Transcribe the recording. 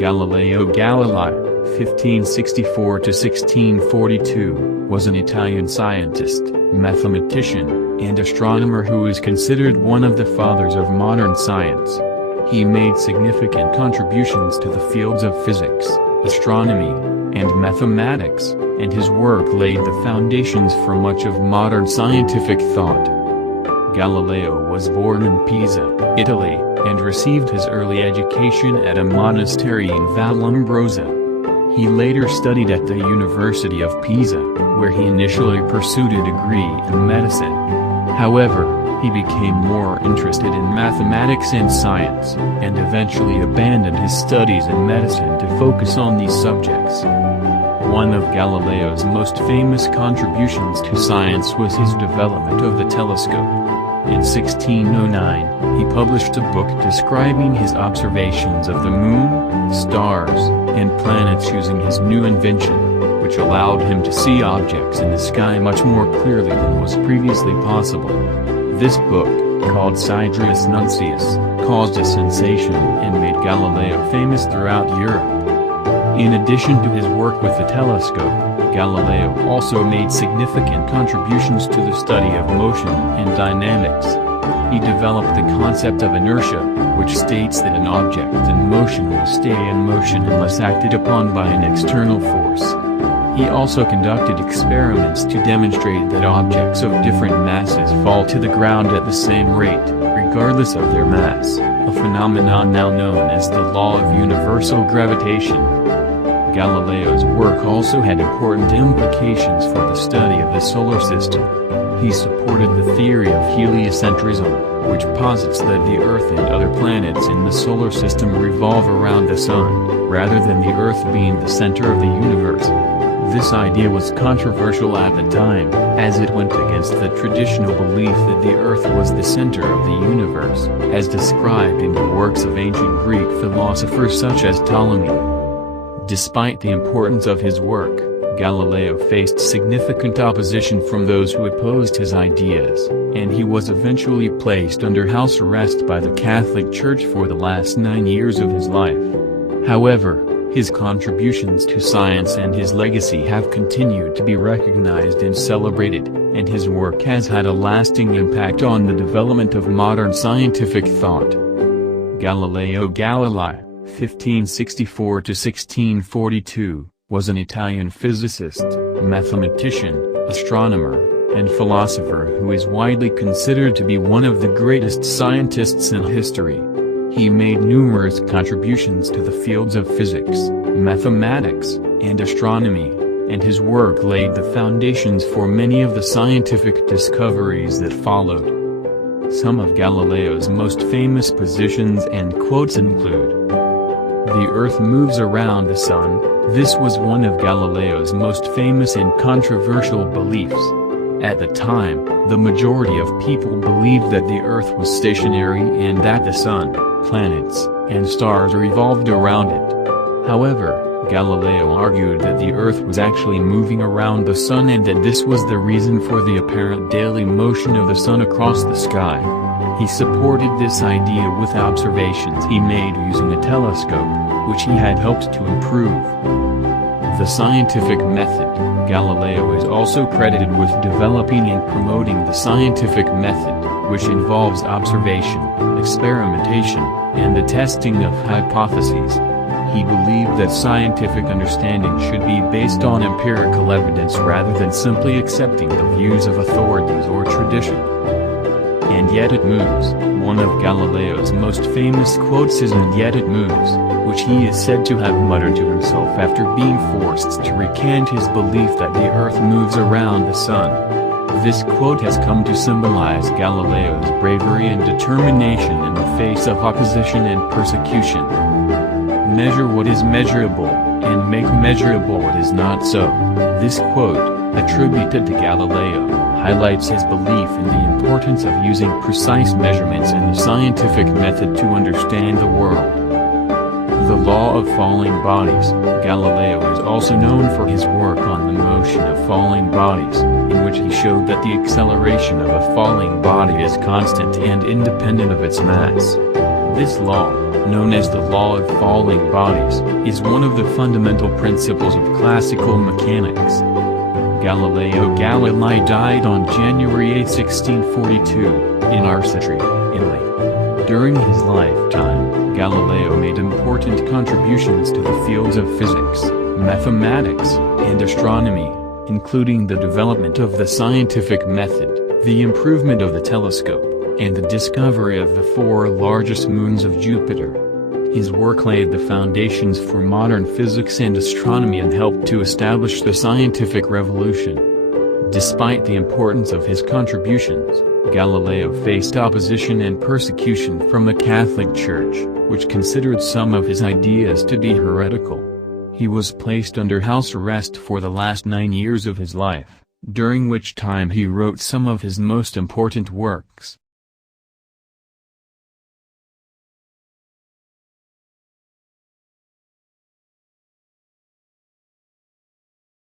Galileo Galilei, 1564–1642, was an Italian scientist, mathematician, and astronomer who is considered one of the fathers of modern science. He made significant contributions to the fields of physics, astronomy, and mathematics, and his work laid the foundations for much of modern scientific thought. Galileo was born in Pisa, Italy, and received his early education at a monastery in Vallombrosa. He later studied at the University of Pisa, where he initially pursued a degree in medicine. However, he became more interested in mathematics and science, and eventually abandoned his studies in medicine to focus on these subjects. One of Galileo's most famous contributions to science was his development of the telescope. In 1609, he published a book describing his observations of the moon, stars, and planets using his new invention, which allowed him to see objects in the sky much more clearly than was previously possible. This book, called Sidereus Nuncius, caused a sensation and made Galileo famous throughout Europe. In addition to his work with the telescope, Galileo also made significant contributions to the study of motion and dynamics. He developed the concept of inertia, which states that an object in motion will stay in motion unless acted upon by an external force. He also conducted experiments to demonstrate that objects of different masses fall to the ground at the same rate, regardless of their mass, a phenomenon now known as the law of universal gravitation. Galileo's work also had important implications for the study of the solar system. He supported the theory of heliocentrism, which posits that the Earth and other planets in the solar system revolve around the Sun, rather than the Earth being the center of the universe. This idea was controversial at the time, as it went against the traditional belief that the Earth was the center of the universe, as described in the works of ancient Greek philosophers such as Ptolemy. Despite the importance of his work, Galileo faced significant opposition from those who opposed his ideas, and he was eventually placed under house arrest by the Catholic Church for the last 9 years of his life. However, his contributions to science and his legacy have continued to be recognized and celebrated, and his work has had a lasting impact on the development of modern scientific thought. Galileo Galilei, 1564–1642, was an Italian physicist, mathematician, astronomer, and philosopher who is widely considered to be one of the greatest scientists in history. He made numerous contributions to the fields of physics, mathematics, and astronomy, and his work laid the foundations for many of the scientific discoveries that followed. Some of Galileo's most famous positions and quotes include: "The Earth moves around the Sun." This was one of Galileo's most famous and controversial beliefs. At the time, the majority of people believed that the Earth was stationary and that the Sun, planets, and stars revolved around it. However, Galileo argued that the Earth was actually moving around the Sun and that this was the reason for the apparent daily motion of the Sun across the sky. He supported this idea with observations he made using a telescope, which he had helped to improve. The scientific method. Galileo is also credited with developing and promoting the scientific method, which involves observation, experimentation, and the testing of hypotheses. He believed that scientific understanding should be based on empirical evidence rather than simply accepting the views of authorities or tradition. "And yet it moves." One of Galileo's most famous quotes is "And yet it moves," which he is said to have muttered to himself after being forced to recant his belief that the Earth moves around the Sun. This quote has come to symbolize Galileo's bravery and determination in the face of opposition and persecution. "Measure what is measurable, and make measurable what is not so." This quote, attributed to Galileo, highlights his belief in the importance of using precise measurements in the scientific method to understand the world. The law of falling bodies. Galileo is also known for his work on the motion of falling bodies, in which he showed that the acceleration of a falling body is constant and independent of its mass. This law, known as the law of falling bodies, is one of the fundamental principles of classical mechanics. Galileo Galilei died on January 8, 1642, in Arcetri, Italy. During his lifetime, Galileo made important contributions to the fields of physics, mathematics, and astronomy, including the development of the scientific method, the improvement of the telescope, and the discovery of the 4 largest moons of Jupiter. His work laid the foundations for modern physics and astronomy and helped to establish the scientific revolution. Despite the importance of his contributions, Galileo faced opposition and persecution from the Catholic Church, which considered some of his ideas to be heretical. He was placed under house arrest for the last 9 years of his life, during which time he wrote some of his most important works.